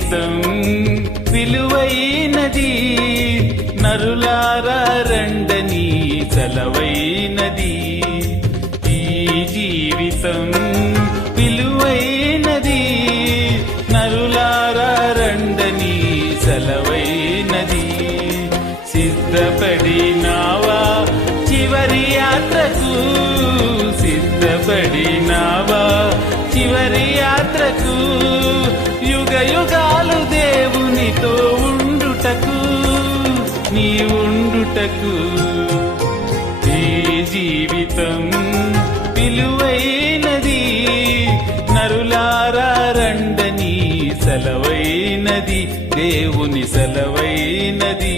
జీవితం విలువైనది నరులారా రండని సెలవైనది ఈ జీవితం విలువైనది నరులారా రండని సెలవైనది సిద్ధపడినావా చివరి యాత్రకు? సిద్ధపడినావా చివరి యాత్రకు? యుగ ఉండుటకు ఈ జీవితం విలువైనది. నరులారా రండని సెలవైనది. దేవుని సెలవైనది.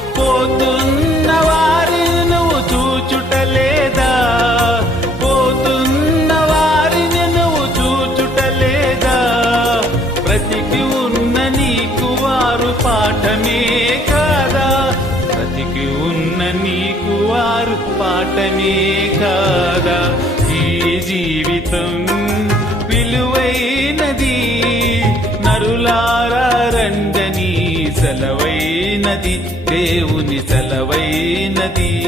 వారు కాదా ఈ జీవితం విలువైనది. నరులారా సెలవైనది దేవుని సెలవైనది.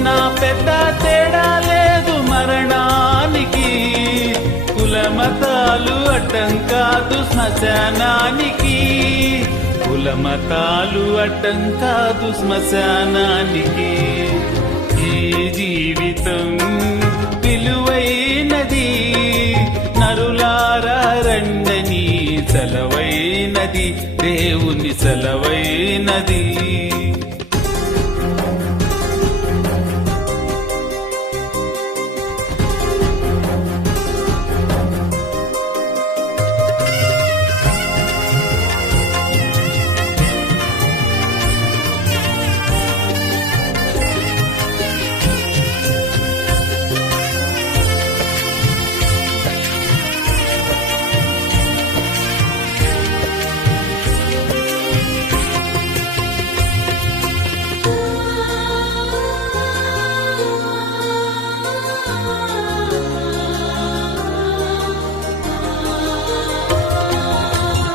చిన్న పెద్ద తేడా లేదు మరణానికి. కులమతాలు అడ్డం కాదు శ్మశానానికి. కులమతాలు అడ్డం కాదు శ్మశానానికి. ఈ జీవితం విలువైనది. నరులారండని సెలవైనది. దేవుని సెలవైనది.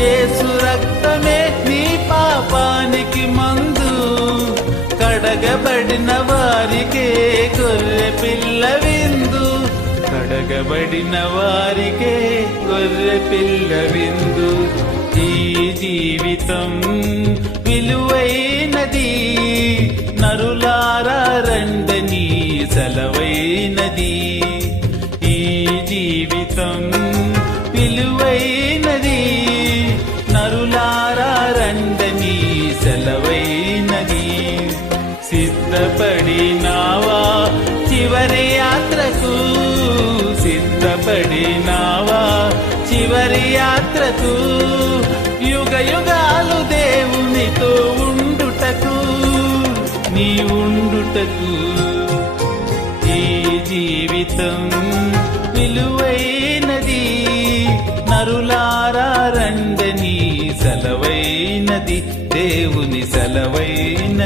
యేసు రక్తమే నీ పాపానికి మందు. కడగబడిన వారికే గొర్రె పిల్ల విందు. కడగబడిన వారికే గొర్రె పిల్ల విందు. ఈ జీవితం రండని సెలవైనది సిద్ధపడినావా చివరి యాత్రకు? సిద్ధపడినావా చివరి యాత్రకు? యుగ యుగాలు